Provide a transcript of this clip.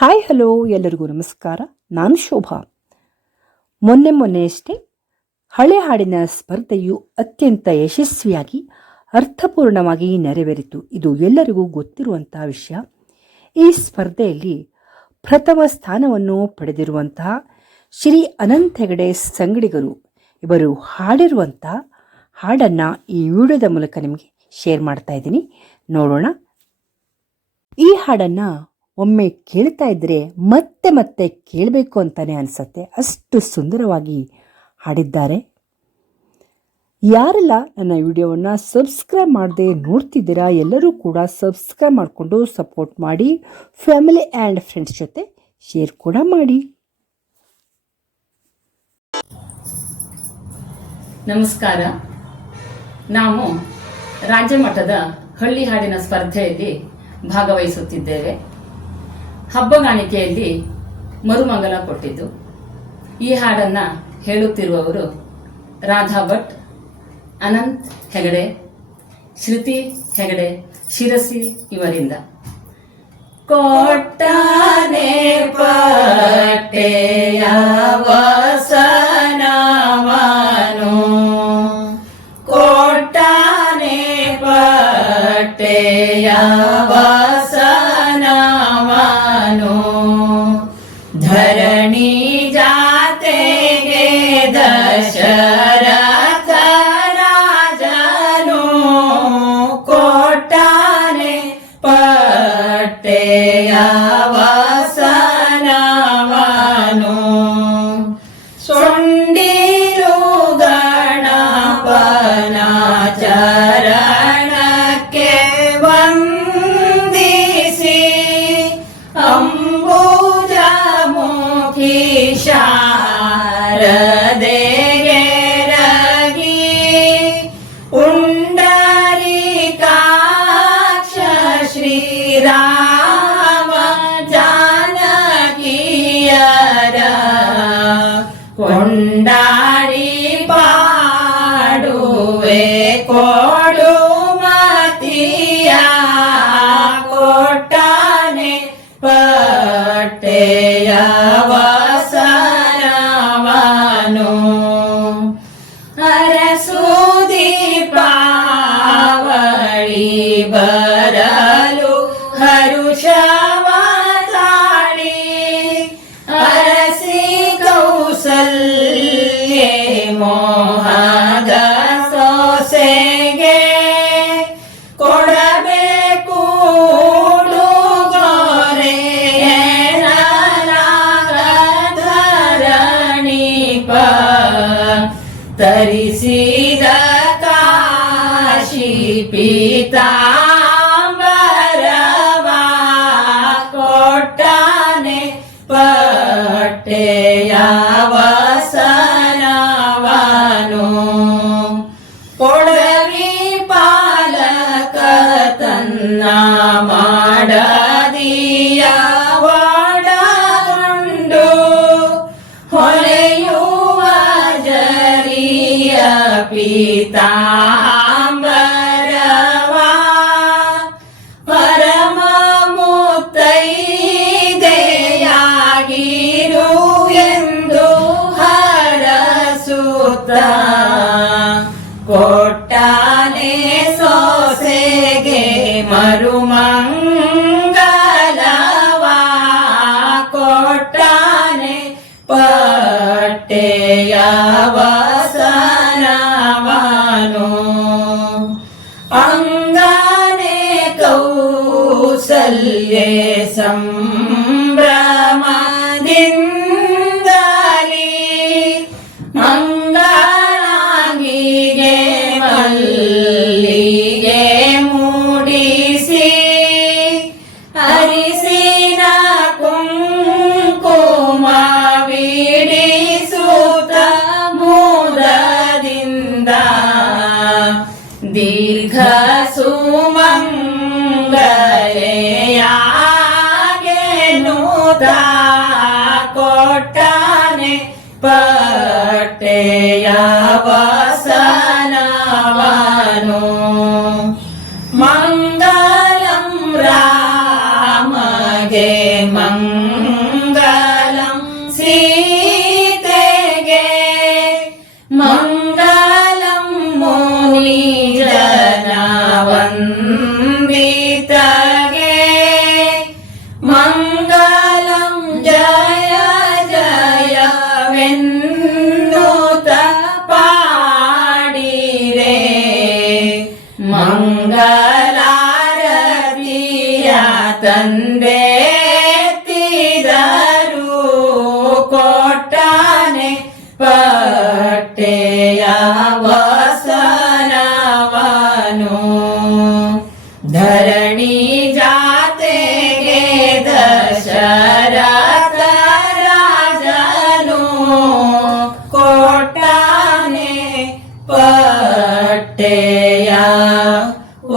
Hi, hello, ಎಲ್ಲರಿಗೂ ನಮಸ್ಕಾರ. ನಾನು ಶೋಭಾ. ಮೊನ್ನೆ ಮೊನ್ನೆಯಷ್ಟೇ ಹಳೆ ಹಾಡಿನ ಸ್ಪರ್ಧೆಯು ಅತ್ಯಂತ ಯಶಸ್ವಿಯಾಗಿ, ಅರ್ಥಪೂರ್ಣವಾಗಿ ನೆರವೇರಿತು. ಇದು ಎಲ್ಲರಿಗೂ ಗೊತ್ತಿರುವಂತಹ ವಿಷಯ. ಈ ಸ್ಪರ್ಧೆಯಲ್ಲಿ ಪ್ರಥಮ ಸ್ಥಾನವನ್ನು ಪಡೆದಿರುವಂತಹ ಶ್ರೀ ಅನಂತ ಹೆಗಡೆ ಸಂಗಡಿಗರು. ಇವರು ಹಾಡಿರುವಂತಹ ಹಾಡನ್ನು ಈ ವಿಡಿಯೋದ ಮೂಲಕ ನಿಮಗೆ ಶೇರ್ ಮಾಡ್ತಾ ಇದ್ದೀನಿ. ನೋಡೋಣ. ಈ ಹಾಡನ್ನು ಒಮ್ಮೆ ಕೇಳ್ತಾ ಇದ್ದರೆ ಮತ್ತೆ ಮತ್ತೆ ಕೇಳಬೇಕು ಅಂತಾನೆ ಅನಿಸತ್ತೆ. ಅಷ್ಟು ಸುಂದರವಾಗಿ ಹಾಡಿದ್ದಾರೆ. ಯಾರೆಲ್ಲ ನನ್ನ ವಿಡಿಯೋವನ್ನು ಸಬ್ಸ್ಕ್ರೈಬ್ ಮಾಡದೆ ನೋಡ್ತಿದ್ದೀರಾ, ಎಲ್ಲರೂ ಕೂಡ ಸಬ್ಸ್ಕ್ರೈಬ್ ಮಾಡಿಕೊಂಡು ಸಪೋರ್ಟ್ ಮಾಡಿ, ಫ್ಯಾಮಿಲಿ ಆ್ಯಂಡ್ ಫ್ರೆಂಡ್ಸ್ ಜೊತೆ ಶೇರ್ ಕೂಡ ಮಾಡಿ. ನಮಸ್ಕಾರ. ನಾವು ರಾಜ್ಯ ಮಟ್ಟದ ಹಳ್ಳಿ ಹಾಡಿನ ಸ್ಪರ್ಧೆಯಲ್ಲಿ ಭಾಗವಹಿಸುತ್ತಿದ್ದೇವೆ. ಹಬ್ಬಗಾಣಿಕೆಯಲ್ಲಿ ಮರುಮಂಗಲ ಕೊಟ್ಟಿದ್ದು. ಈ ಹಾಡನ್ನ ಹೇಳುತ್ತಿರುವವರು ರಾಧಾ ಭಟ್, ಅನಂತ್ ಹೆಗಡೆ, ಶ್ರುತಿ ಹೆಗಡೆ, ಶಿರಸಿ ಇವರಿಂದ. ಕೊಟ್ಟಾನೆ ಪಟ್ಟೆಯ ವಸನವನು ಕೊಟ್ಟಾನೆ ಪಟ್ಟೆಯ ಮೋಹದ ಸೊಸೆಗೆ ಕೊಡಬೇಕು ಧರಣೀಪ ತರಿಸಿದ ಕಾಶಿ ಪೀತಾಂಬರವ ಪೀತಾಂಬರವ ಮರುಮಂಗಲವ ಕೊಟ್ಟಾನೆ ಪಟ್ಟೆಯ ಕೌಸಲ್ಯೆ ಸಂಭ್ರಮದಿಂದಲಿ ಮಂಗಳಾಗಿಗೆ ಮಲ್ಲಿಗೆ ಮೂಡಿಸಿ ಅರಿಸಿನ ಕುಂಕುಮ ಬಿಡಿಸುತ್ತ ಮುದದಿಂದ ದೀರ್ಘ ಸುಮಂಗಲೆಯಾಗೆ ಬಂದೆತ್ತಿದರು ಕೊಟ್ಟಾನೆ ಪಟ್ಟೆಯ ವಸನವನು. ಧರಣಿ ಜಾತೆಗೆ ದಶರಥ ರಾಜನು ಕೊಟ್ಟಾನೆ ಪಟ್ಟೆಯ ವ